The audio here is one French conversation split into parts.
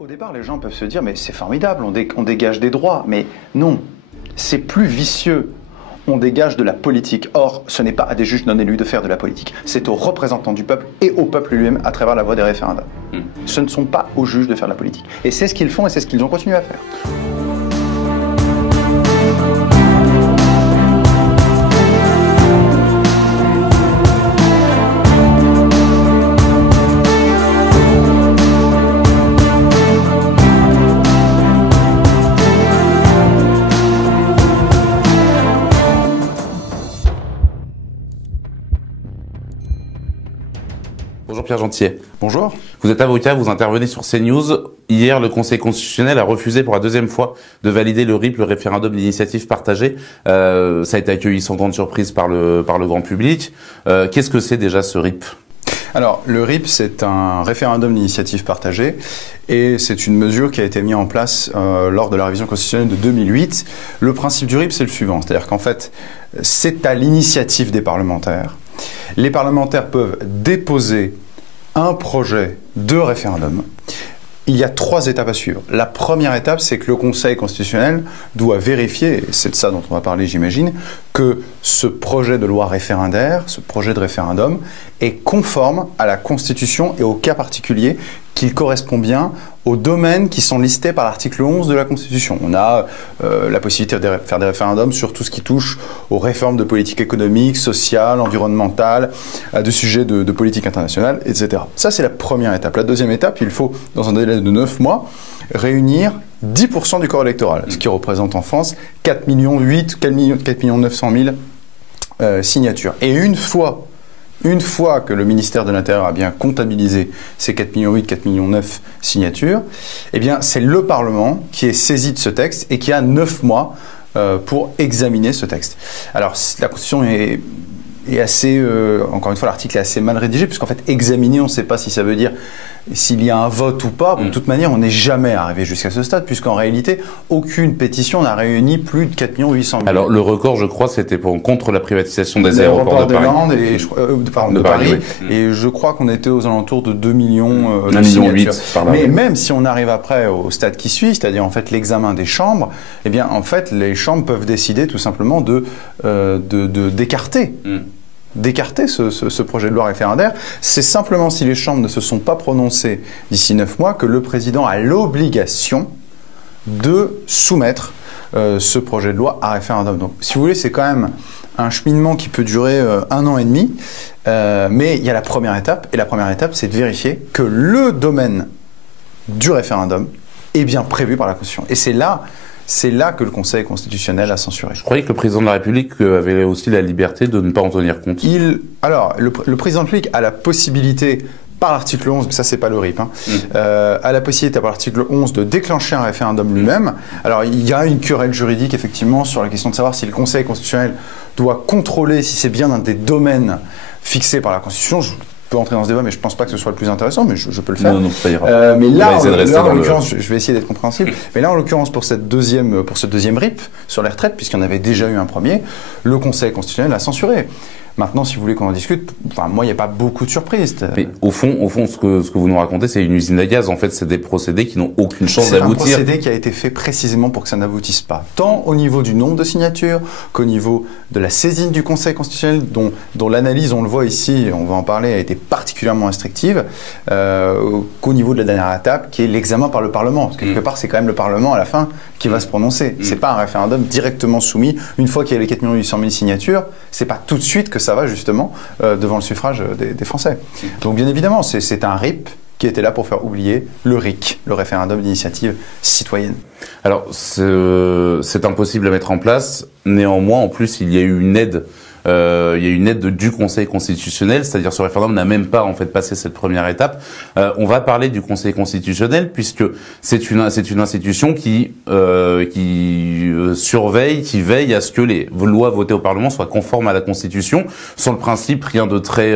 Au départ, les gens peuvent se dire, mais c'est formidable, on dégage des droits. Mais non, c'est plus vicieux. On dégage de la politique. Or, ce n'est pas à des juges non élus de faire de la politique. C'est aux représentants du peuple et au peuple lui-même à travers la voie des référendums. Ce ne sont pas aux juges de faire de la politique. Et c'est ce qu'ils font et c'est ce qu'ils ont continué à faire. Bonjour Pierre Gentillet. Bonjour. Vous êtes avocat, vous intervenez sur CNews. Hier, le Conseil constitutionnel a refusé pour la deuxième fois de valider le RIP, le référendum d'initiative partagée. Ça a été accueilli sans grande surprise par le grand public. Qu'est-ce que c'est déjà ce RIP ? Alors, le RIP, c'est un référendum d'initiative partagée et c'est une mesure qui a été mise en place lors de la révision constitutionnelle de 2008. Le principe du RIP, c'est le suivant, c'est-à-dire qu'en fait, c'est à l'initiative des parlementaires. Les parlementaires peuvent déposer un projet de référendum. Il y a 3 étapes à suivre. La première étape, c'est que le Conseil constitutionnel doit vérifier, et c'est de ça dont on va parler, j'imagine, que ce projet de loi référendaire, ce projet de référendum, est conforme à la Constitution et au cas particulier, qu'il correspond bien aux domaines qui sont listés par l'article 11 de la Constitution. On a la possibilité de faire des référendums sur tout ce qui touche aux réformes de politique économique, sociale, environnementale, à des sujets de politique internationale, etc. Ça, c'est la première étape. La deuxième étape, il faut, dans un délai de 9 mois, réunir 10% du corps électoral, ce qui représente en France 4 900 000 signatures. Et une fois que le ministère de l'Intérieur a bien comptabilisé ces 4,8 millions, 4,9 millions signatures, eh bien, c'est le Parlement qui est saisi de ce texte et qui a 9 mois pour examiner ce texte. Alors, la Constitution est assez, encore une fois, l'article est assez mal rédigé, puisqu'en fait, examiner, on ne sait pas si ça veut dire s'il y a un vote ou pas. De toute manière, on n'est jamais arrivé jusqu'à ce stade, puisqu'en réalité, aucune pétition n'a réuni plus de 4 800 000. Alors, le record, je crois, c'était contre la privatisation des aéroports de Paris. De Paris, oui. Et je crois qu'on était aux alentours de 2 millions de 1,8 signatures. million par là. Mais même si on arrive après au stade qui suit, c'est-à-dire en fait l'examen des chambres, eh bien, en fait, les chambres peuvent décider tout simplement d'écarter ce projet de loi référendaire. C'est simplement si les chambres ne se sont pas prononcées d'ici 9 mois que le président a l'obligation de soumettre ce projet de loi à référendum. Donc, si vous voulez, c'est quand même un cheminement qui peut durer 1 an et demi, mais il y a la première étape, et la première étape, c'est de vérifier que le domaine du référendum est bien prévu par la Constitution. Et c'est là que le Conseil constitutionnel a censuré. Je croyais que le président de la République avait aussi la liberté de ne pas en tenir compte. Alors, le président de la République a la possibilité, par l'article 11, mais ça c'est pas le RIP, a la possibilité par l'article 11 de déclencher un référendum lui-même. Alors, il y a une querelle juridique, effectivement, sur la question de savoir si le Conseil constitutionnel doit contrôler si c'est bien un des domaines fixés par la Constitution. Je peux entrer dans ce débat, mais je ne pense pas que ce soit le plus intéressant, mais je peux le faire. Non, ça ira. Mais là, en l'occurrence, je vais essayer d'être compréhensible, mais là, en l'occurrence, pour ce deuxième RIP sur les retraites, puisqu'il y en avait déjà eu un premier, le Conseil constitutionnel a censuré. Maintenant, si vous voulez qu'on en discute, moi, il n'y a pas beaucoup de surprises. Mais au fond, ce que vous nous racontez, c'est une usine à gaz. En fait, c'est des procédés qui n'ont aucune chance d'aboutir. C'est un procédé qui a été fait précisément pour que ça n'aboutisse pas. Tant au niveau du nombre de signatures, qu'au niveau de la saisine du Conseil constitutionnel, dont l'analyse, on le voit ici, on va en parler, a été particulièrement restrictive, qu'au niveau de la dernière étape, qui est l'examen par le Parlement. Parce que quelque part, c'est quand même le Parlement, à la fin, qui va se prononcer. C'est pas un référendum directement soumis. Une fois qu'il y a les 4 800 000 signatures, c'est pas tout de suite que ça va justement devant le suffrage des Français. Donc bien évidemment, c'est un RIP qui était là pour faire oublier le RIC, le référendum d'initiative citoyenne. Alors c'est impossible à mettre en place. Néanmoins, en plus, il y a eu une aide. Il y a une aide du Conseil constitutionnel, c'est-à-dire ce référendum n'a même pas en fait passé cette première étape. On va parler du Conseil constitutionnel puisque c'est une institution qui surveille, qui veille à ce que les lois votées au Parlement soient conformes à la Constitution. Sur le principe, rien de très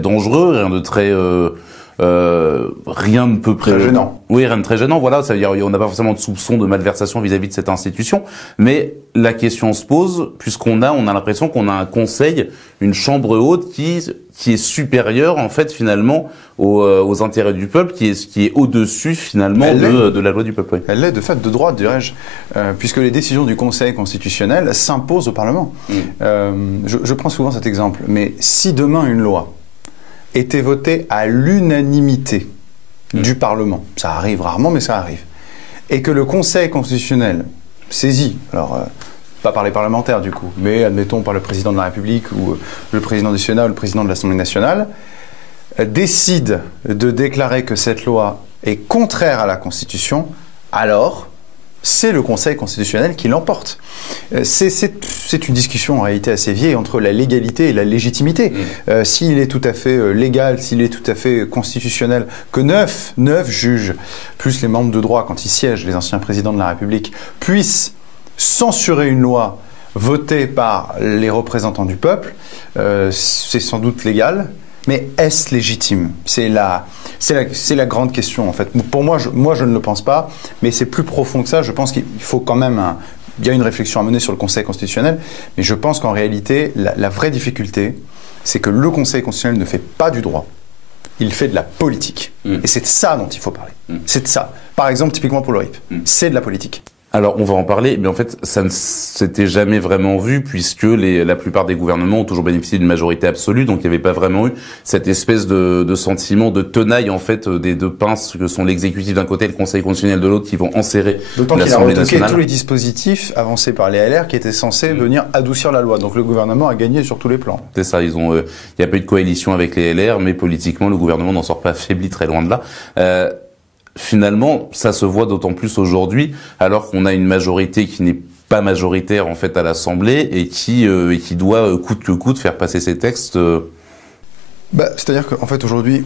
dangereux, rien de très rien ne peut Très gênant. Oui, rien de très gênant. Voilà, ça veut dire on n'a pas forcément de soupçon de malversation vis-à-vis de cette institution, mais la question se pose puisqu'on a l'impression qu'on a un conseil, une chambre haute qui est supérieure en fait finalement aux intérêts du peuple, qui est au-dessus finalement de la loi du peuple. Oui. Elle l'est de fait de droit, dirais-je, puisque les décisions du Conseil constitutionnel s'imposent au Parlement. Je prends souvent cet exemple, mais si demain une loi était votée à l'unanimité du Parlement, ça arrive rarement, mais ça arrive, et que le Conseil constitutionnel saisit, alors pas par les parlementaires du coup, mais admettons par le président de la République ou le président du Sénat ou le président de l'Assemblée nationale, décide de déclarer que cette loi est contraire à la Constitution, alors c'est le Conseil constitutionnel qui l'emporte. C'est une discussion en réalité assez vieille entre la légalité et la légitimité. S'il est tout à fait légal, s'il est tout à fait constitutionnel, que neuf juges, plus les membres de droit quand ils siègent, les anciens présidents de la République, puissent censurer une loi votée par les représentants du peuple, c'est sans doute légal. Mais est-ce légitime? C'est la grande question en fait. Pour moi, je ne le pense pas, mais c'est plus profond que ça. Je pense qu'il faut quand même il y a une réflexion à mener sur le Conseil constitutionnel, mais je pense qu'en réalité, la vraie difficulté, c'est que le Conseil constitutionnel ne fait pas du droit, il fait de la politique. Et c'est de ça dont il faut parler. C'est de ça. Par exemple, typiquement pour le RIP, c'est de la politique. Alors, on va en parler, mais en fait, ça ne s'était jamais vraiment vu puisque la plupart des gouvernements ont toujours bénéficié d'une majorité absolue, donc il n'y avait pas vraiment eu cette espèce de sentiment de tenaille, en fait, des deux pinces que sont l'exécutif d'un côté et le Conseil constitutionnel de l'autre qui vont enserrer l'Assemblée nationale. D'autant qu'il a retoqué tous les dispositifs avancés par les LR qui étaient censés venir adoucir la loi. Donc le gouvernement a gagné sur tous les plans. C'est ça, il n'y a pas eu de coalition avec les LR, mais politiquement, le gouvernement n'en sort pas affaibli, très loin de là. Finalement, ça se voit d'autant plus aujourd'hui, alors qu'on a une majorité qui n'est pas majoritaire en fait à l'Assemblée et qui doit coûte que coûte faire passer ces textes. C'est-à-dire qu'en fait aujourd'hui,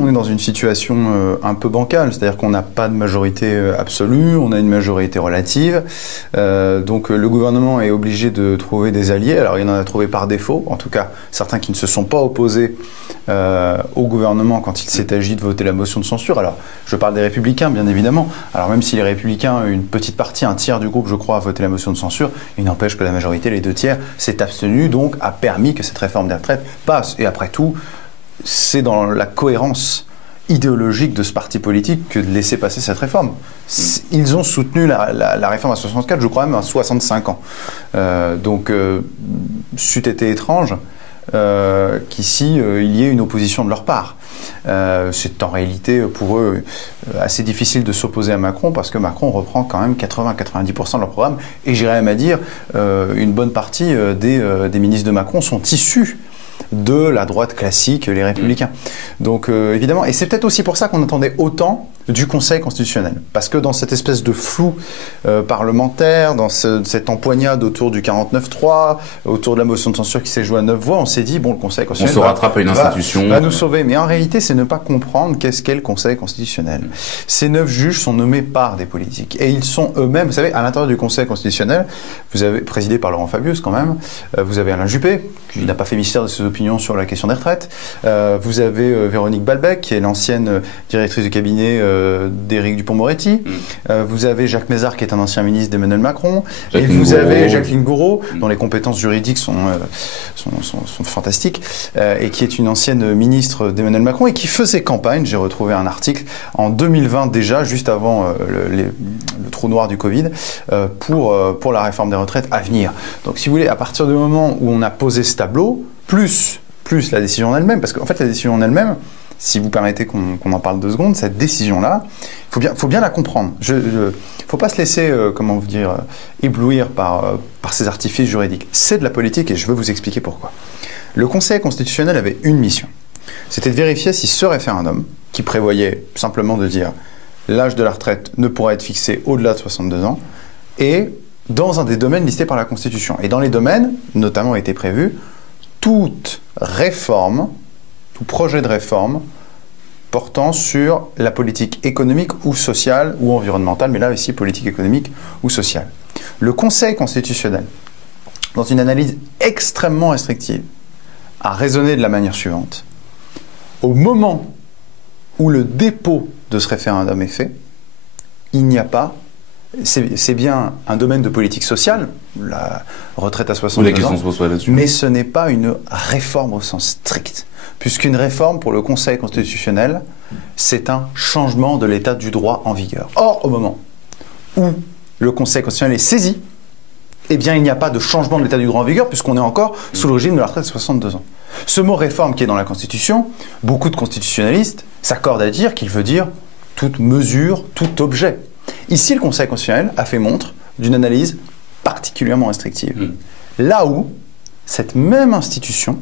on est dans une situation un peu bancale, c'est-à-dire qu'on n'a pas de majorité absolue, on a une majorité relative, donc le gouvernement est obligé de trouver des alliés. Alors il en a trouvé par défaut, en tout cas certains qui ne se sont pas opposés au gouvernement quand il s'est agi de voter la motion de censure. Alors je parle des Républicains bien évidemment, alors même si les Républicains, une petite partie, un tiers du groupe je crois a voté la motion de censure, il n'empêche que la majorité, les 2/3, s'est abstenue, donc a permis que cette réforme des retraites passe. Et après tout, c'est dans la cohérence idéologique de ce parti politique que de laisser passer cette réforme. Ils ont soutenu la réforme à 64, je crois même à 65 ans. Donc, c'eût été étrange qu'ici, il y ait une opposition de leur part. C'est en réalité, pour eux, assez difficile de s'opposer à Macron, parce que Macron reprend quand même 80-90% de leur programme. Et j'irais même à dire, une bonne partie des ministres de Macron sont issus de la droite classique, les Républicains. Donc évidemment, et c'est peut-être aussi pour ça qu'on attendait autant du Conseil constitutionnel, parce que dans cette espèce de flou parlementaire, dans cette empoignade autour du 49-3, autour de la motion de censure qui s'est jouée à 9 voix, on s'est dit, bon, le Conseil constitutionnel on se rattrape à une institution, va nous sauver. Mais en réalité, c'est ne pas comprendre qu'est-ce qu'est le Conseil constitutionnel. Ces 9 juges sont nommés par des politiques, et ils sont eux-mêmes, vous savez, à l'intérieur du Conseil constitutionnel, vous avez présidé par Laurent Fabius quand même, vous avez Alain Juppé, qui n'a pas fait mystère de ses opinions sur la question des retraites, vous avez Véronique Balbec, qui est l'ancienne directrice du cabinet d'Éric Dupond-Moretti, vous avez Jacques Mézard, qui est un ancien ministre d'Emmanuel Macron, et vous avez Jacqueline Gourault, dont les compétences juridiques sont fantastiques, et qui est une ancienne ministre d'Emmanuel Macron, et qui faisait campagne, j'ai retrouvé un article, en 2020 déjà, juste avant le trou noir du Covid, pour la réforme des retraites à venir. Donc si vous voulez, à partir du moment où on a posé ce tableau, plus la décision en elle-même, parce qu'en fait la décision en elle-même, si vous permettez qu'on en parle 2 secondes, cette décision-là, il faut bien la comprendre. Il ne faut pas se laisser, éblouir par ces artifices juridiques. C'est de la politique et je veux vous expliquer pourquoi. Le Conseil constitutionnel avait une mission. C'était de vérifier si ce référendum, qui prévoyait simplement de dire l'âge de la retraite ne pourra être fixé au-delà de 62 ans, est dans un des domaines listés par la Constitution. Et dans les domaines, notamment, était prévu toute réforme, tout projet de réforme portant sur la politique économique ou sociale ou environnementale, mais là aussi politique économique ou sociale. Le Conseil constitutionnel, dans une analyse extrêmement restrictive, a raisonné de la manière suivante. Au moment où le dépôt de ce référendum est fait, il n'y a pas... C'est bien un domaine de politique sociale, la retraite à 62 ans, mais ce n'est pas une réforme au sens strict. Puisqu'une réforme pour le Conseil constitutionnel, c'est un changement de l'état du droit en vigueur. Or, au moment où le Conseil constitutionnel est saisi, eh bien, il n'y a pas de changement de l'état du droit en vigueur, puisqu'on est encore sous le régime de la retraite à 62 ans. Ce mot réforme qui est dans la Constitution, beaucoup de constitutionnalistes s'accordent à dire qu'il veut dire toute mesure, tout objet. Ici, le Conseil constitutionnel a fait montre d'une analyse particulièrement restrictive. Là où cette même institution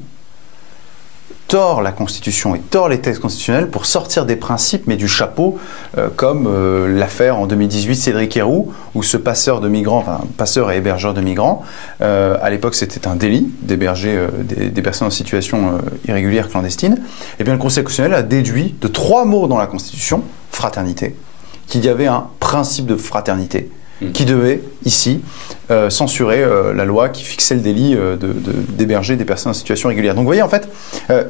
tord la Constitution et tord les textes constitutionnels pour sortir des principes, mais du chapeau, comme l'affaire en 2018 Cédric Herrou, où ce passeur de migrants, enfin passeur et hébergeur de migrants, à l'époque c'était un délit d'héberger des personnes en situation irrégulière clandestine, et bien le Conseil constitutionnel a déduit de 3 mots dans la Constitution, fraternité, qu'il y avait un principe de fraternité qui devait, ici, censurer la loi qui fixait le délit d'héberger des personnes en situation régulière. Donc vous voyez, en fait,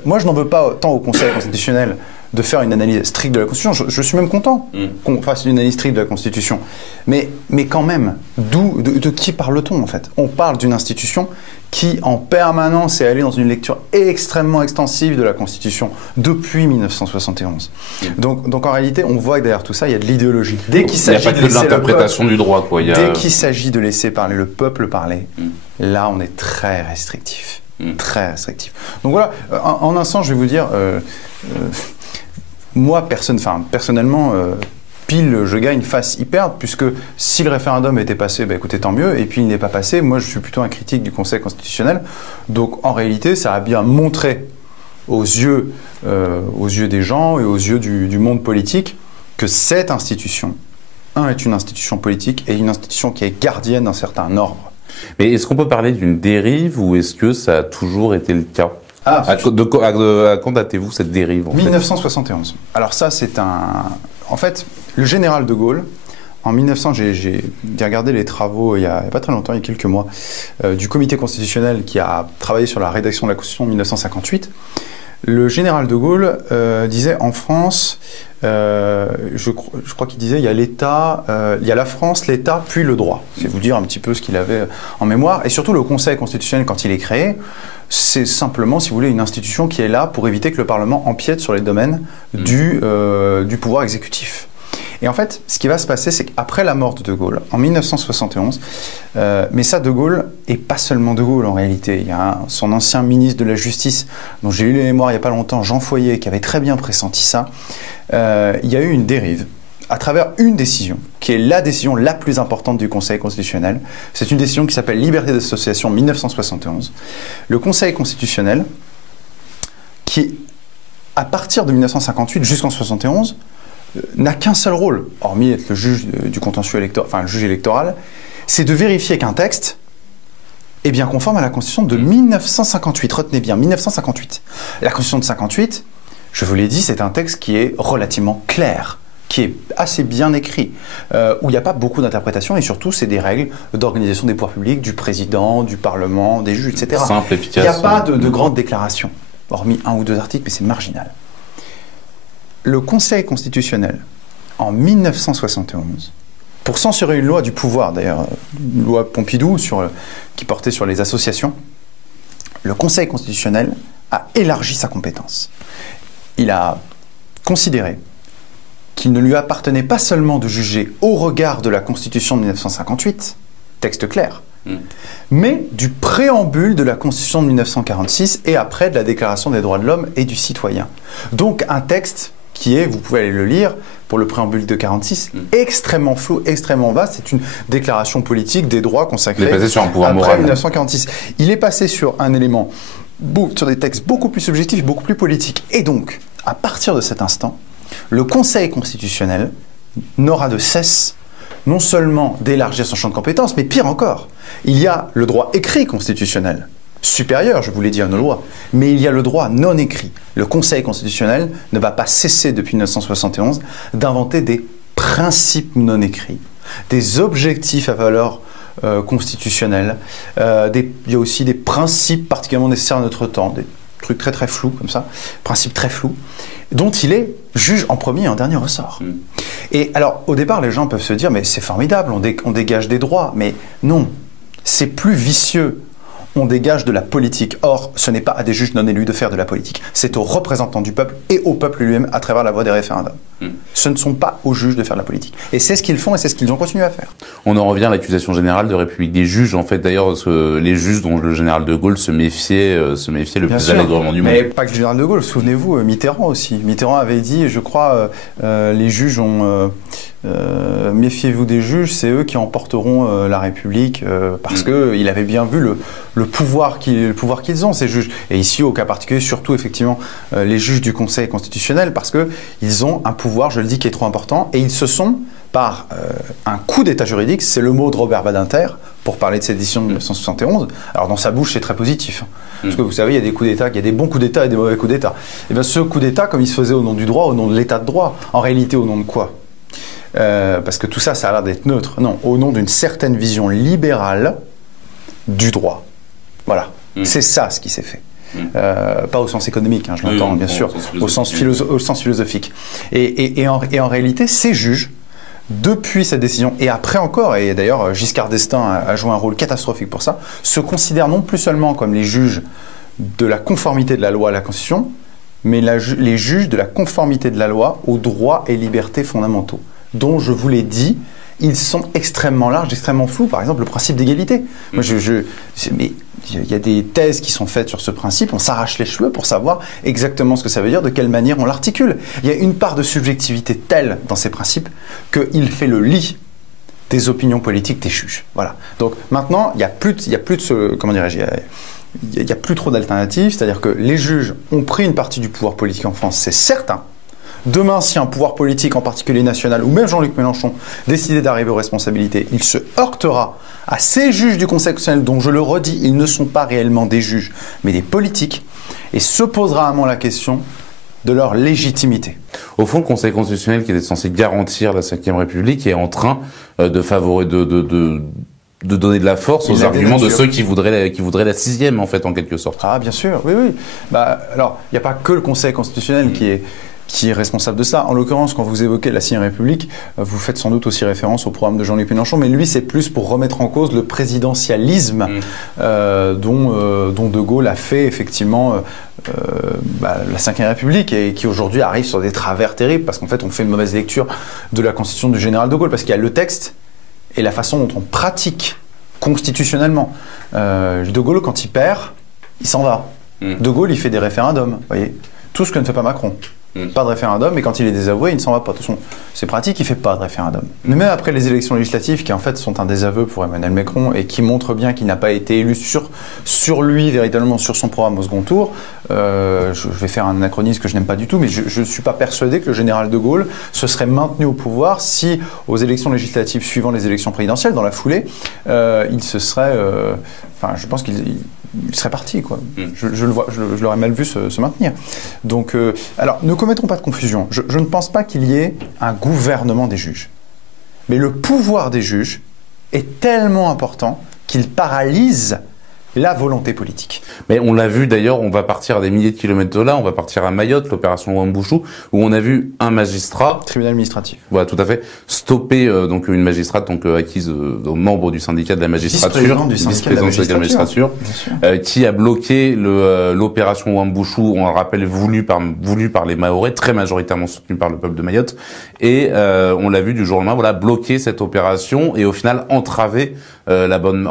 moi je n'en veux pas tant au Conseil constitutionnel de faire une analyse stricte de la Constitution. Je suis même content qu'on fasse une analyse stricte de la Constitution. Mais quand même, de qui parle-t-on en fait? On parle d'une institution qui en permanence est allée dans une lecture extrêmement extensive de la Constitution depuis 1971. Donc en réalité, on voit que derrière tout ça, il y a de l'idéologie. Dès qu'il s'agit de l'interprétation du droit, quoi. Dès qu'il s'agit de laisser parler le peuple parler, là on est très restrictif. Très restrictif. Donc voilà, en un sens, je vais vous dire... moi, personnellement, pile, je gagne, face, il perd, puisque si le référendum était passé, bah, écoutez, tant mieux, et puis il n'est pas passé, moi je suis plutôt un critique du Conseil constitutionnel, donc en réalité, ça a bien montré aux yeux des gens et aux yeux du monde politique que cette institution, est une institution politique et une institution qui est gardienne d'un certain ordre. Mais est-ce qu'on peut parler d'une dérive ou est-ce que ça a toujours été le cas? À quand datez-vous cette dérive en 1971. Alors ça, c'est un... En fait, le général de Gaulle, en 1900, j'ai regardé les travaux il n'y a pas très longtemps, il y a quelques mois, du comité constitutionnel qui a travaillé sur la rédaction de la Constitution en 1958. Le général de Gaulle disait en France, je crois qu'il disait, il y a l'État, il y a la France, l'État, puis le droit. C'est vous dire un petit peu ce qu'il avait en mémoire. Et surtout, le Conseil constitutionnel, quand il est créé, c'est simplement, si vous voulez, une institution qui est là pour éviter que le Parlement empiète sur les domaines du pouvoir exécutif. Et en fait, ce qui va se passer, c'est qu'après la mort de De Gaulle, en 1971, mais ça, De Gaulle, et pas seulement De Gaulle en réalité, il y a son ancien ministre de la Justice, dont j'ai lu les mémoires il n'y a pas longtemps, Jean Foyer, qui avait très bien pressenti ça, il y a eu une dérive à travers une décision, qui est la décision la plus importante du Conseil constitutionnel. C'est une décision qui s'appelle Liberté d'association 1971. Le Conseil constitutionnel, qui, à partir de 1958 jusqu'en 1971, n'a qu'un seul rôle, hormis être le juge du contentieux électoral, enfin le juge électoral, c'est de vérifier qu'un texte est bien conforme à la Constitution de 1958. Retenez bien, 1958. La Constitution de 58, je vous l'ai dit, c'est un texte qui est relativement clair, qui est assez bien écrit, où il n'y a pas beaucoup d'interprétations, et surtout, c'est des règles d'organisation des pouvoirs publics, du président, du Parlement, des juges, etc. Simple, efficace. Il n'y a pas de grandes déclarations, hormis 1 ou 2 articles, mais c'est marginal. Le Conseil constitutionnel, en 1971, pour censurer une loi du pouvoir, d'ailleurs, une loi Pompidou qui portait sur les associations, le Conseil constitutionnel a élargi sa compétence. Il a considéré qu'il ne lui appartenait pas seulement de juger au regard de la Constitution de 1958, texte clair, mais du préambule de la Constitution de 1946 et après de la Déclaration des droits de l'homme et du citoyen. Donc un texte qui est, vous pouvez aller le lire, pour le préambule de 46, extrêmement flou, extrêmement vaste. C'est une déclaration politique des droits consacrés sur un pouvoir après moral. 1946. Il est passé sur un élément, sur des textes beaucoup plus subjectifs, beaucoup plus politiques. Et donc, à partir de cet instant, le Conseil constitutionnel n'aura de cesse non seulement d'élargir son champ de compétences, mais pire encore, il y a le droit écrit constitutionnel, supérieur, je vous l'ai dit, à nos lois, mais il y a le droit non écrit. Le Conseil constitutionnel ne va pas cesser depuis 1971 d'inventer des principes non écrits, des objectifs à valeur constitutionnelle, il y a aussi des principes particulièrement nécessaires à notre temps, des trucs très très flous comme ça, principes très flous. dont il est juge en premier et en dernier ressort. Et alors, au départ, les gens peuvent se dire, mais c'est formidable, on dégage des droits. Mais non, c'est plus vicieux. On dégage de la politique. Or, ce n'est pas à des juges non élus de faire de la politique. C'est aux représentants du peuple et au peuple lui-même à travers la voie des référendums. Ce ne sont pas aux juges de faire de la politique. Et c'est ce qu'ils font et c'est ce qu'ils ont continué à faire. On en revient à l'accusation générale de République des juges. En fait, d'ailleurs, les juges dont le général de Gaulle se méfiait le plus allègrement du monde. Mais pas que le général de Gaulle. Souvenez-vous, Mitterrand aussi. Mitterrand avait dit, je crois, les juges ont... méfiez-vous des juges, c'est eux qui emporteront la République, parce qu'il avait bien vu le pouvoir qu'ils ont, ces juges. Et ici, au cas particulier, surtout effectivement les juges du Conseil constitutionnel, parce qu'ils ont un pouvoir, je le dis, qui est trop important, et ils se sont, par un coup d'état juridique, c'est le mot de Robert Badinter, pour parler de cette édition de 1971, alors dans sa bouche c'est très positif, parce que vous savez, il y a des coups d'état, il y a des bons coups d'état et des mauvais coups d'état. Et bien ce coup d'état, comme il se faisait au nom du droit, au nom de l'état de droit, en réalité au nom de quoi ? Parce que tout ça, ça a l'air d'être neutre. Non, au nom d'une certaine vision libérale du droit. Voilà, c'est ça ce qui s'est fait. Pas au sens économique, hein, je l'entends bien sûr, au sens philosophique. Et en réalité, ces juges, depuis cette décision, et après encore, et d'ailleurs Giscard d'Estaing a joué un rôle catastrophique pour ça, se considèrent non plus seulement comme les juges de la conformité de la loi à la Constitution, mais les juges de la conformité de la loi aux droits et libertés fondamentaux, dont je vous l'ai dit, ils sont extrêmement larges, extrêmement flous. Par exemple, le principe d'égalité. Moi, mais il y a des thèses qui sont faites sur ce principe, on s'arrache les cheveux pour savoir exactement ce que ça veut dire, de quelle manière on l'articule. Il y a une part de subjectivité telle dans ces principes qu'il fait le lit des opinions politiques des juges. Voilà. Donc maintenant, il n'y a plus de ce, comment dirais-je, il n'y a plus trop d'alternatives, c'est-à-dire que les juges ont pris une partie du pouvoir politique en France, c'est certain. Demain, si un pouvoir politique, en particulier national, ou même Jean-Luc Mélenchon, décidait d'arriver aux responsabilités, il se heurtera à ces juges du Conseil constitutionnel, dont je le redis, ils ne sont pas réellement des juges, mais des politiques, et se posera à moi la question de leur légitimité. Au fond, le Conseil constitutionnel, qui était censé garantir la Ve République, est en train de donner de la force aux arguments de ceux qui voudraient la sixième, en fait, en quelque sorte. Ah, bien sûr, oui, oui. Alors, il n'y a pas que le Conseil constitutionnel qui est responsable de ça. En l'occurrence, quand vous évoquez la Ve République, vous faites sans doute aussi référence au programme de Jean-Luc Mélenchon, mais lui, c'est plus pour remettre en cause le présidentialisme dont De Gaulle a fait effectivement la Ve République et qui aujourd'hui arrive sur des travers terribles parce qu'en fait, on fait une mauvaise lecture de la constitution du général De Gaulle parce qu'il y a le texte et la façon dont on pratique constitutionnellement. De Gaulle, quand il perd, il s'en va. De Gaulle, il fait des référendums, vous voyez. Tout ce que ne fait pas Macron. Pas de référendum, et quand il est désavoué, il ne s'en va pas. De toute façon, c'est pratique, il ne fait pas de référendum. Mais même après les élections législatives, qui en fait sont un désaveu pour Emmanuel Macron, et qui montrent bien qu'il n'a pas été élu sur lui, véritablement sur son programme au second tour, je vais faire un anachronisme que je n'aime pas du tout, mais je ne suis pas persuadé que le général de Gaulle se serait maintenu au pouvoir si, aux élections législatives suivant les élections présidentielles, dans la foulée, il se serait... je pense qu'il serait parti, quoi. Je l'aurais mal vu se maintenir. Donc, alors, ne commettons pas de confusion. Je ne pense pas qu'il y ait un gouvernement des juges. Mais le pouvoir des juges est tellement important qu'il paralyse la volonté politique. Mais on l'a vu d'ailleurs, on va partir à des milliers de kilomètres de là, on va partir à Mayotte, l'opération Wambouchou, où on a vu un magistrat... Tribunal administratif. Voilà, tout à fait. Stopper donc une magistrate acquise aux membres du syndicat de la magistrature, vice-président du syndicat de la magistrature, qui a bloqué l'opération Wambouchou, on le rappelle, voulu par les Mahorais, très majoritairement soutenu par le peuple de Mayotte, et on l'a vu du jour au lendemain, voilà, bloquer cette opération et au final entraver la bonne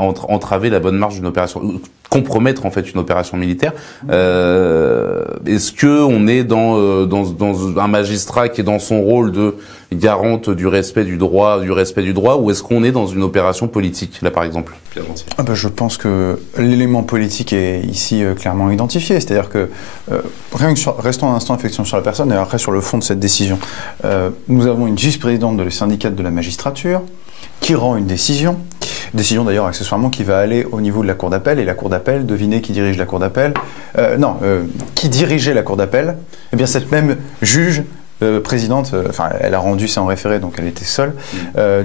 marche d'une opération, compromettre en fait une opération militaire. Est-ce que on est dans un magistrat qui est dans son rôle de garante du respect du droit, ou est-ce qu'on est dans une opération politique là par exemple? Je pense que l'élément politique est ici clairement identifié, c'est-à-dire que restons un instant effectivement sur la personne et après sur le fond de cette décision. Nous avons une vice-présidente de le syndicat de la magistrature qui rend une décision d'ailleurs accessoirement qui va aller au niveau de la cour d'appel, et la cour d'appel, devinez qui dirige la cour d'appel, qui dirigeait la cour d'appel, eh bien cette même juge présidente, elle a rendu ça en référé, donc elle était seule,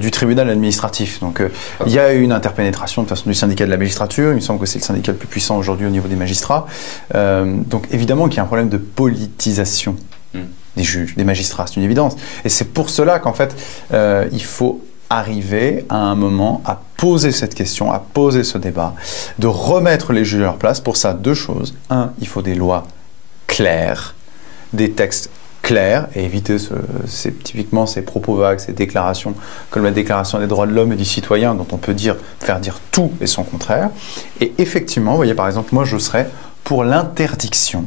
du tribunal administratif. Donc il y a eu une interpénétration de façon du syndicat de la magistrature, il me semble que c'est le syndicat le plus puissant aujourd'hui au niveau des magistrats, donc évidemment qu'il y a un problème de politisation des juges, des magistrats, c'est une évidence. Et c'est pour cela qu'en fait, il faut arriver à un moment à poser cette question, à poser ce débat, de remettre les juges à leur place. Pour ça, deux choses. Un, il faut des lois claires, des textes clairs, et éviter typiquement ces propos vagues, ces déclarations, comme la Déclaration des droits de l'homme et du citoyen, dont on peut faire dire tout et son contraire. Et effectivement, vous voyez, par exemple, moi je serais pour l'interdiction,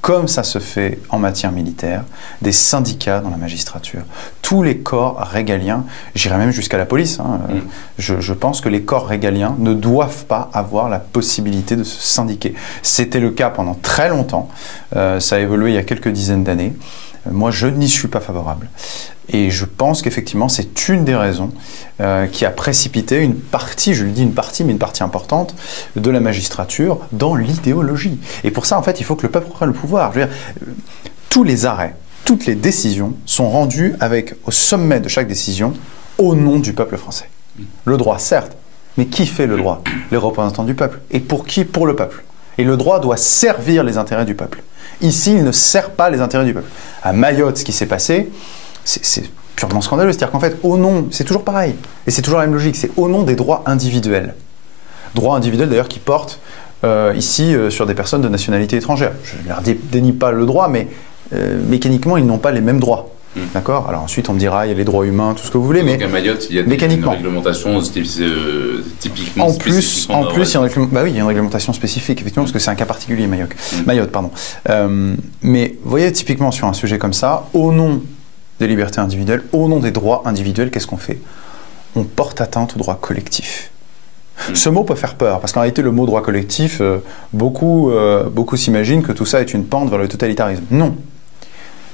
comme ça se fait en matière militaire, des syndicats dans la magistrature. Tous les corps régaliens, j'irais même jusqu'à la police, je pense que les corps régaliens ne doivent pas avoir la possibilité de se syndiquer. C'était le cas pendant très longtemps, ça a évolué il y a quelques dizaines d'années. Moi, je n'y suis pas favorable. Et je pense qu'effectivement, c'est une des raisons qui a précipité une partie, je lui dis une partie, mais une partie importante, de la magistrature dans l'idéologie. Et pour ça, en fait, il faut que le peuple prenne le pouvoir. Je veux dire, tous les arrêts, toutes les décisions sont rendues avec, au sommet de chaque décision, au nom du peuple français. Le droit, certes, mais qui fait le droit? Les représentants du peuple. Et pour qui? Pour le peuple. Et le droit doit servir les intérêts du peuple. Ici, il ne sert pas les intérêts du peuple. À Mayotte, ce qui s'est passé, c'est purement scandaleux. C'est-à-dire qu'en fait, au nom, c'est toujours pareil, et c'est toujours la même logique, c'est au nom des droits individuels. Droits individuels d'ailleurs qui portent ici sur des personnes de nationalité étrangère. Je ne leur dénie pas le droit, mais mécaniquement, ils n'ont pas les mêmes droits. D'accord. Alors ensuite, on me dira, il y a les droits humains, tout ce que vous voulez, mais à Mayotte, il y a une réglementation typiquement en plus, il y a une réglementation spécifique, effectivement, parce que c'est un cas particulier, Mayotte, pardon. Mais vous voyez, typiquement sur un sujet comme ça, au nom des libertés individuelles, au nom des droits individuels, qu'est-ce qu'on fait? On porte atteinte au droit collectif. Ce mot peut faire peur, parce qu'en réalité, le mot droit collectif, beaucoup s'imaginent que tout ça est une pente vers le totalitarisme. Non.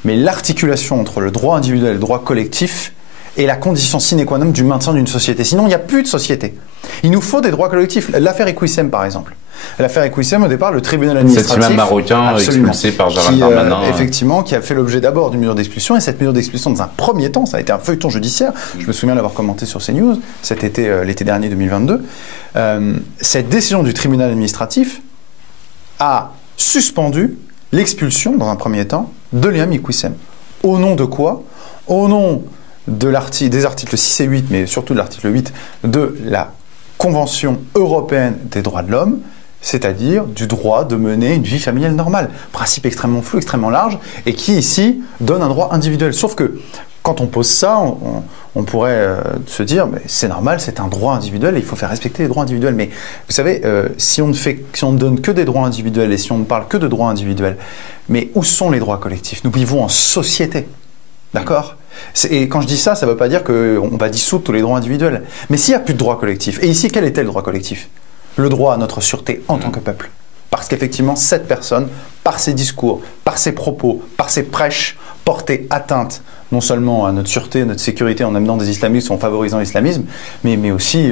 Mais l'articulation entre le droit individuel et le droit collectif est la condition sine qua non du maintien d'une société. Sinon, il n'y a plus de société. Il nous faut des droits collectifs. L'affaire Equissem, par exemple. L'affaire Equissem, au départ, le tribunal administratif... Cet imam marocain expulsé par Gérald Darmanin. Effectivement, qui a fait l'objet d'abord d'une mesure d'expulsion. Et cette mesure d'expulsion, dans un premier temps, ça a été un feuilleton judiciaire. Je me souviens l'avoir commenté sur CNews, cet été, l'été dernier 2022. Cette décision du tribunal administratif a suspendu l'expulsion, dans un premier temps, de l'imam Equissem. Au nom de quoi? Au nom des articles 6 et 8, mais surtout de l'article 8 de la Convention européenne des droits de l'homme, c'est-à-dire du droit de mener une vie familiale normale. Principe extrêmement flou, extrêmement large, et qui, ici, donne un droit individuel. Sauf que, quand on pose ça, on pourrait se dire, c'est normal, c'est un droit individuel, et il faut faire respecter les droits individuels. Mais vous savez, si on ne donne que des droits individuels, et si on ne parle que de droits individuels, mais où sont les droits collectifs? Nous vivons en société, d'accord? Et quand je dis ça, ça ne veut pas dire qu'on va dissoudre tous les droits individuels. Mais s'il n'y a plus de droits collectifs, et ici, quel était le droit collectif? Le droit à notre sûreté en tant que peuple. Parce qu'effectivement, cette personne, par ses discours, par ses propos, par ses prêches, portait atteinte non seulement à notre sûreté, à notre sécurité en amenant des islamistes ou en favorisant l'islamisme, mais aussi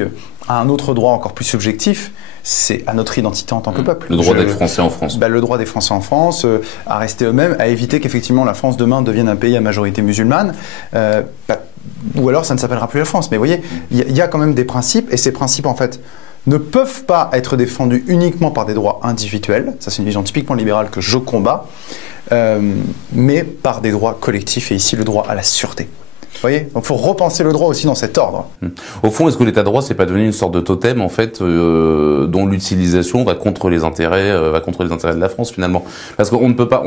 à un autre droit encore plus subjectif, c'est à notre identité en tant que peuple. Le droit d'être français en France. Le droit des Français en France, à rester eux-mêmes, à éviter qu'effectivement la France demain devienne un pays à majorité musulmane, ou alors ça ne s'appellera plus la France. Mais vous voyez, il y a quand même des principes, et ces principes en fait ne peuvent pas être défendus uniquement par des droits individuels, ça c'est une vision typiquement libérale que je combats, mais par des droits collectifs, et ici le droit à la sûreté. Vous voyez? Donc il faut repenser le droit aussi dans cet ordre. Au fond, est-ce que l'état de droit, c'est pas devenu une sorte de totem, en fait, dont l'utilisation va contre les intérêts de la France, finalement? Parce qu'on ne peut pas...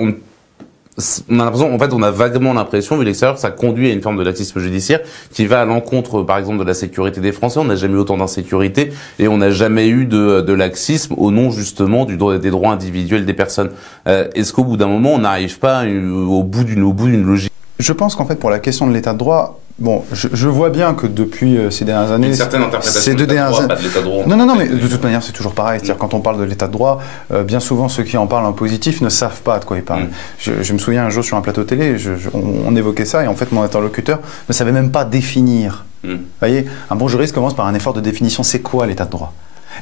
On a l'impression, en fait, on a vaguement l'impression, vu l'extérieur, que ça conduit à une forme de laxisme judiciaire qui va à l'encontre, par exemple, de la sécurité des Français. On n'a jamais eu autant d'insécurité et on n'a jamais eu de laxisme au nom, justement, des droits individuels des personnes. Est-ce qu'au bout d'un moment, on n'arrive pas au bout d'une logique? Je pense qu'en fait, pour la question de l'état de droit, bon, je vois bien que depuis ces dernières années... Une certaine interprétation de l'état de droit, pas de l'état de droit. Non, mais de toute manière, c'est toujours pareil. C'est-à-dire, quand on parle de l'état de droit, bien souvent, ceux qui en parlent en positif ne savent pas de quoi ils parlent. Je me souviens un jour sur un plateau télé, on évoquait ça, et en fait, mon interlocuteur ne savait même pas définir. Vous voyez, un bon juriste commence par un effort de définition. C'est quoi l'état de droit?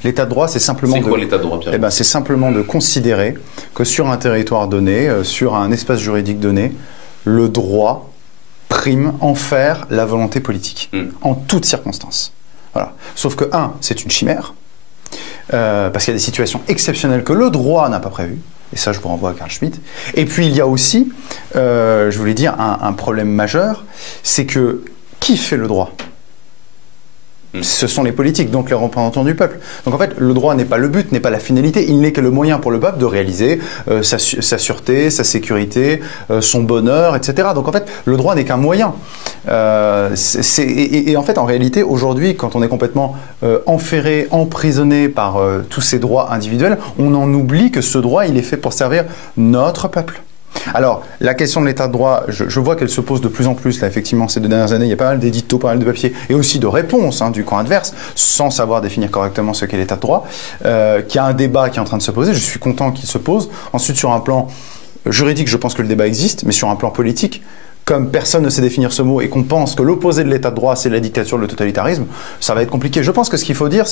L'état de droit, c'est simplement... C'est quoi l'état de droit, Pierre? C'est simplement de considérer que sur un territoire donné, sur un espace juridique donné, le droit prime envers la volonté politique, en toutes circonstances. Voilà. Sauf que, c'est une chimère, parce qu'il y a des situations exceptionnelles que le droit n'a pas prévues. Et ça, je vous renvoie à Carl Schmitt. Et puis, il y a aussi, je voulais dire, un problème majeur, c'est que qui fait le droit ? Ce sont les politiques, donc les représentants du peuple. Donc en fait, le droit n'est pas le but, n'est pas la finalité, il n'est que le moyen pour le peuple de réaliser sa sûreté, sa sécurité, son bonheur, etc. Donc en fait, le droit n'est qu'un moyen. Et en fait, en réalité, aujourd'hui, quand on est complètement enferré, emprisonné par tous ces droits individuels, on en oublie que ce droit, il est fait pour servir notre peuple. Alors, la question de l'état de droit, je vois qu'elle se pose de plus en plus, là, effectivement, ces 2 dernières années. Il y a pas mal d'éditos, pas mal de papiers, et aussi de réponses du camp adverse, sans savoir définir correctement ce qu'est l'état de droit, qu'il y a un débat qui est en train de se poser. Je suis content qu'il se pose. Ensuite, sur un plan juridique, je pense que le débat existe, mais sur un plan politique, comme personne ne sait définir ce mot et qu'on pense que l'opposé de l'état de droit, c'est la dictature, le totalitarisme, ça va être compliqué. Je pense que ce qu'il faut dire,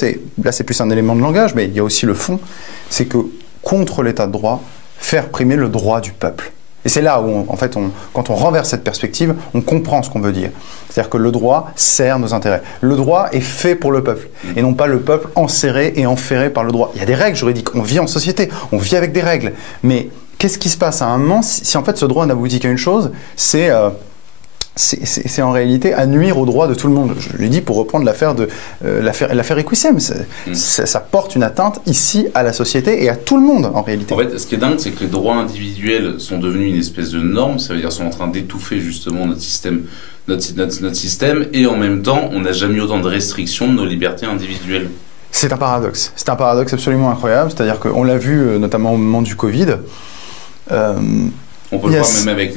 là c'est plus un élément de langage, mais il y a aussi le fond, c'est que contre l'état de droit, faire primer le droit du peuple. Et c'est là où, quand on renverse cette perspective, on comprend ce qu'on veut dire. C'est-à-dire que le droit sert nos intérêts. Le droit est fait pour le peuple, et non pas le peuple enserré et enferré par le droit. Il y a des règles juridiques, on vit en société, on vit avec des règles. Mais qu'est-ce qui se passe à un moment si en fait ce droit n'aboutit qu'à une chose, c'est en réalité à nuire aux droits de tout le monde. Je l'ai dit pour reprendre l'affaire Equissem. Ça porte une atteinte ici à la société et à tout le monde en réalité. En fait, ce qui est dingue, c'est que les droits individuels sont devenus une espèce de norme, ça veut dire sont en train d'étouffer justement notre système, et en même temps, on n'a jamais eu autant de restrictions de nos libertés individuelles. C'est un paradoxe. C'est un paradoxe absolument incroyable. C'est-à-dire qu'on l'a vu notamment au moment du Covid. On peut le voir même avec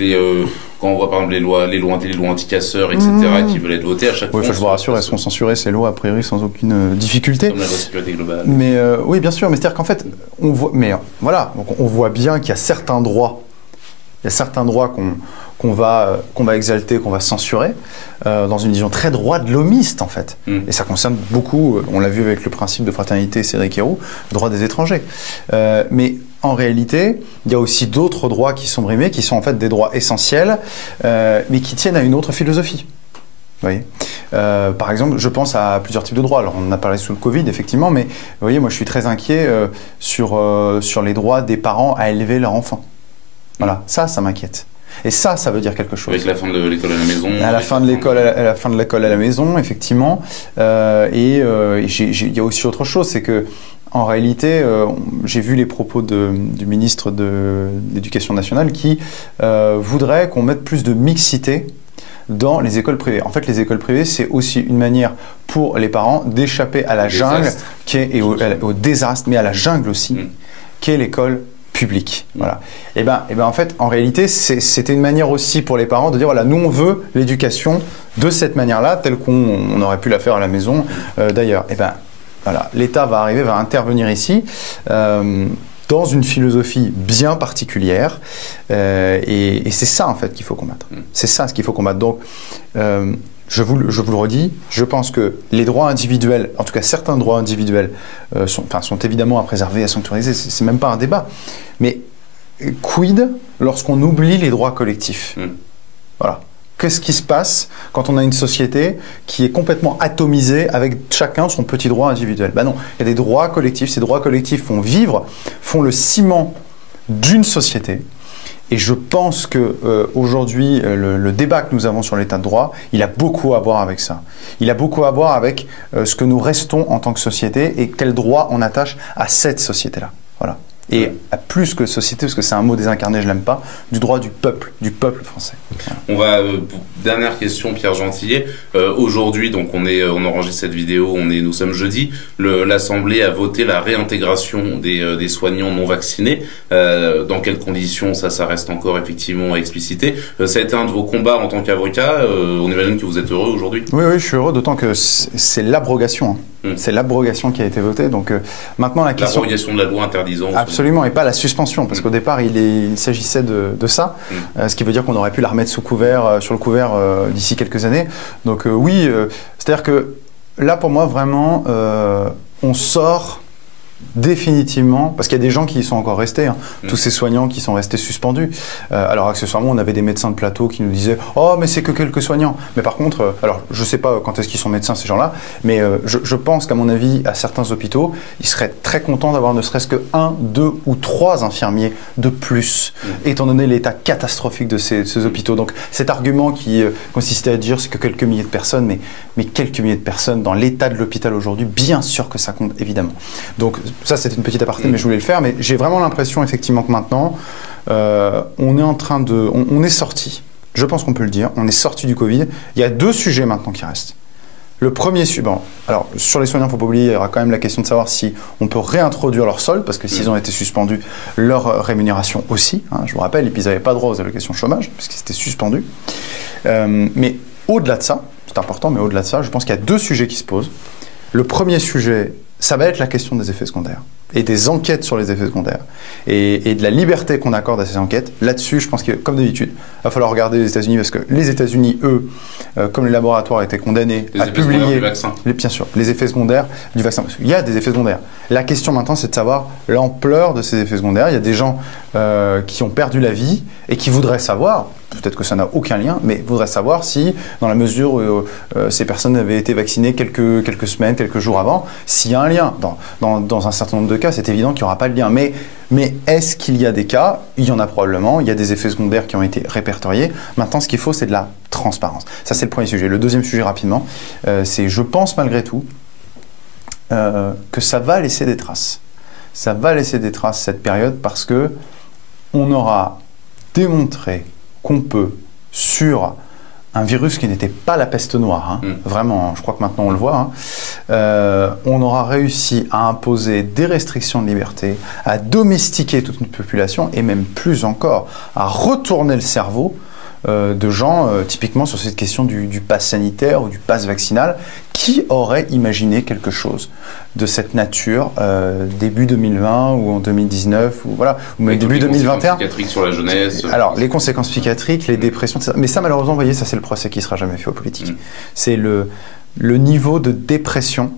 quand on voit par exemple les lois anti-casseurs, etc., qui veulent être votées à chaque fois. Oui, je vous rassure, elles sont censurées, ces lois, a priori, sans aucune difficulté. Comme la loi de sécurité globale. Mais oui, bien sûr, mais c'est-à-dire qu'en fait, on voit bien qu'il y a certains droits, qu'on va exalter, qu'on va censurer, dans une vision très droit-de-l'homiste, en fait. Et ça concerne beaucoup, on l'a vu avec le principe de fraternité, Cédric Héroux, droit des étrangers. Mais en réalité, il y a aussi d'autres droits qui sont brimés, qui sont en fait des droits essentiels, mais qui tiennent à une autre philosophie. Vous voyez, par exemple, je pense à plusieurs types de droits. Alors, on en a parlé sous le Covid, effectivement, mais vous voyez, moi, je suis très inquiet sur les droits des parents à élever leur enfant. Voilà, ça m'inquiète. Et ça veut dire quelque chose. Avec la fin de l'école à la maison. À la fin de l'école à la maison, effectivement. Il y a aussi autre chose, c'est que en réalité, j'ai vu les propos du ministre de l'Éducation nationale qui voudrait qu'on mette plus de mixité dans les écoles privées. En fait, les écoles privées, c'est aussi une manière pour les parents d'échapper à la jungle au désastre, mais à la jungle aussi, qu'est l'école publique. Voilà. Et ben, en fait, en réalité, c'était une manière aussi pour les parents de dire, voilà, nous, on veut l'éducation de cette manière-là, telle qu'on aurait pu la faire à la maison d'ailleurs. Et ben, voilà, l'État va intervenir ici dans une philosophie bien particulière et c'est ça, en fait, qu'il faut combattre. C'est ça ce qu'il faut combattre. Donc, je vous le redis, je pense que les droits individuels, en tout cas certains droits individuels, sont évidemment à préserver, à sanctuariser, c'est même pas un débat. Mais quid lorsqu'on oublie les droits collectifs? Voilà. Qu'est-ce qui se passe quand on a une société qui est complètement atomisée avec chacun son petit droit individuel? Ben non, il y a des droits collectifs, ces droits collectifs font le ciment d'une société. Et je pense que aujourd'hui, le débat que nous avons sur l'état de droit, il a beaucoup à voir avec ça. Il a beaucoup à voir avec ce que nous restons en tant que société et quel droit on attache à cette société-là. Voilà. Et à plus que société, parce que c'est un mot désincarné, je l'aime pas, du droit du peuple français. Voilà. On va dernière question, Pierre Gentillet. Aujourd'hui, donc on enregistre cette vidéo, nous sommes jeudi. L'Assemblée a voté la réintégration des soignants non vaccinés. Dans quelles conditions, ça reste encore effectivement à expliciter. Ça a été un de vos combats en tant qu'avocat. On imagine que vous êtes heureux aujourd'hui. Oui, je suis heureux, d'autant que c'est l'abrogation. C'est l'abrogation qui a été votée. Donc maintenant la question. L'abrogation de la loi interdisant. Absolument, et pas la suspension, parce qu'au départ il s'agissait de ça, ce qui veut dire qu'on aurait pu la remettre sur le couvert d'ici quelques années. Donc oui, c'est-à-dire que là pour moi vraiment, on sort définitivement, parce qu'il y a des gens qui y sont encore restés, hein, tous ces soignants qui sont restés suspendus. Alors accessoirement, on avait des médecins de plateau qui nous disaient « Oh, mais c'est que quelques soignants ». Mais par contre, alors je ne sais pas quand est-ce qu'ils sont médecins ces gens-là, mais je pense qu'à mon avis, à certains hôpitaux, ils seraient très contents d'avoir ne serait-ce que 1, 2 ou 3 infirmiers de plus, étant donné l'état catastrophique de ces hôpitaux. Donc cet argument qui consistait à dire c'est que quelques milliers de personnes, mais quelques milliers de personnes dans l'état de l'hôpital aujourd'hui, bien sûr que ça compte, évidemment. Donc ça, c'était une petite aparté, mais je voulais le faire. Mais j'ai vraiment l'impression, effectivement, que maintenant, on est en train de... On est sorti, je pense qu'on peut le dire, on est sorti du Covid. Il y a 2 sujets maintenant qui restent. Le premier sujet... Bon, alors, sur les soignants, il ne faut pas oublier, il y aura quand même la question de savoir si on peut réintroduire leur solde, parce que s'ils ont été suspendus, leur rémunération aussi. Hein, je vous rappelle, et puis ils n'avaient pas droit aux allocations chômage, puisqu'ils étaient suspendus. Mais au-delà de ça, c'est important, mais au-delà de ça, je pense qu'il y a 2 sujets qui se posent. Le premier sujet, ça va être la question des effets secondaires et des enquêtes sur les effets secondaires et de la liberté qu'on accorde à ces enquêtes. Là-dessus, je pense que, comme d'habitude, il va falloir regarder les États-Unis parce que les États-Unis, eux, comme les laboratoires étaient condamnés à publier bien sûr, les effets secondaires du vaccin. Parce qu'il y a des effets secondaires. La question maintenant, c'est de savoir l'ampleur de ces effets secondaires. Il y a des gens qui ont perdu la vie et qui voudraient savoir, peut-être que ça n'a aucun lien, mais voudraient savoir si, dans la mesure où ces personnes avaient été vaccinées quelques semaines, quelques jours avant, s'il y a un lien. Dans un certain nombre de cas, c'est évident qu'il n'y aura pas de lien. Mais est-ce qu'il y a des cas? Il y en a probablement. Il y a des effets secondaires qui ont été répertoriés. Maintenant, ce qu'il faut, c'est de la transparence. Ça, c'est le premier sujet. Le deuxième sujet, rapidement, c'est, je pense malgré tout, que ça va laisser des traces. Ça va laisser des traces, cette période, parce que on aura démontré qu'on peut, sur un virus qui n'était pas la peste noire, hein, vraiment, je crois que maintenant on le voit, hein, on aura réussi à imposer des restrictions de liberté, à domestiquer toute une population et même plus encore, à retourner le cerveau de gens, typiquement sur cette question du pass sanitaire ou du pass vaccinal. Qui aurait imaginé quelque chose de cette nature début 2020 ou en 2019 ou voilà, ou même début 2021. Psychiatriques sur la jeunesse. Alors les conséquences psychiatriques, les dépressions, etc. Mais ça malheureusement, vous voyez, ça c'est le procès qui sera jamais fait aux politiques. C'est le niveau de dépression.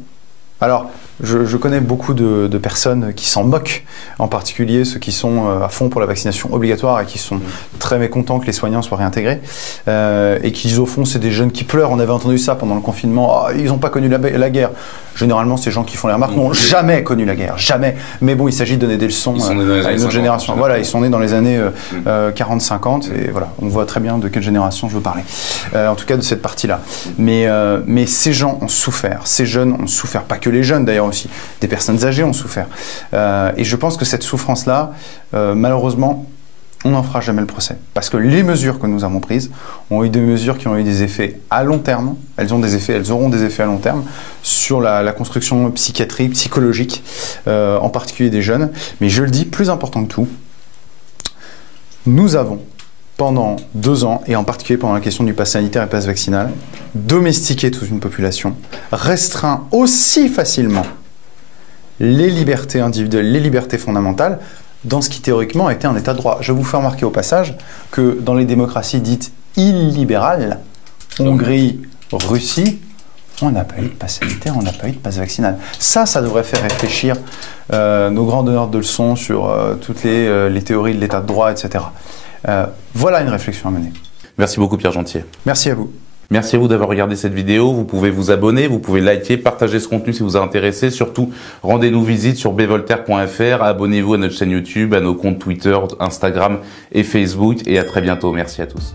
Alors, je connais beaucoup de personnes qui s'en moquent, en particulier ceux qui sont à fond pour la vaccination obligatoire et qui sont très mécontents que les soignants soient réintégrés et qui, au fond, c'est des jeunes qui pleurent. On avait entendu ça pendant le confinement. Oh, ils n'ont pas connu la guerre. Généralement, ces gens qui font les remarques n'ont jamais connu la guerre, jamais. Mais bon, il s'agit de donner des leçons à une autre génération. Voilà, ils sont nés dans les années 40-50 et voilà, on voit très bien de quelle génération je veux parler. En tout cas, de cette partie-là. Mais ces gens ont souffert, ces jeunes ont souffert, pas que les jeunes d'ailleurs aussi, des personnes âgées ont souffert. Et je pense que cette souffrance-là, malheureusement, on n'en fera jamais le procès. Parce que les mesures que nous avons prises ont eu des mesures qui ont eu des effets à long terme. Elles auront des effets à long terme sur la construction psychiatrique, psychologique, en particulier des jeunes. Mais je le dis, plus important que tout, nous avons, pendant 2 ans, et en particulier pendant la question du pass sanitaire et pass vaccinal, domestiqué toute une population, restreint aussi facilement les libertés individuelles, les libertés fondamentales, dans ce qui théoriquement était un état de droit. Je vous fais remarquer au passage que dans les démocraties dites illibérales, Hongrie, Russie, on n'a pas eu de pass sanitaire, on n'a pas eu de pass vaccinal. Ça devrait faire réfléchir nos grands donneurs de leçons sur toutes les théories de l'état de droit, etc. Voilà une réflexion à mener. Merci beaucoup Pierre Gentier. Merci à vous. Merci à vous d'avoir regardé cette vidéo. Vous pouvez vous abonner, vous pouvez liker, partager ce contenu si vous a intéressé. Surtout, rendez-nous visite sur bvoltaire.fr. Abonnez-vous à notre chaîne YouTube, à nos comptes Twitter, Instagram et Facebook. Et à très bientôt. Merci à tous.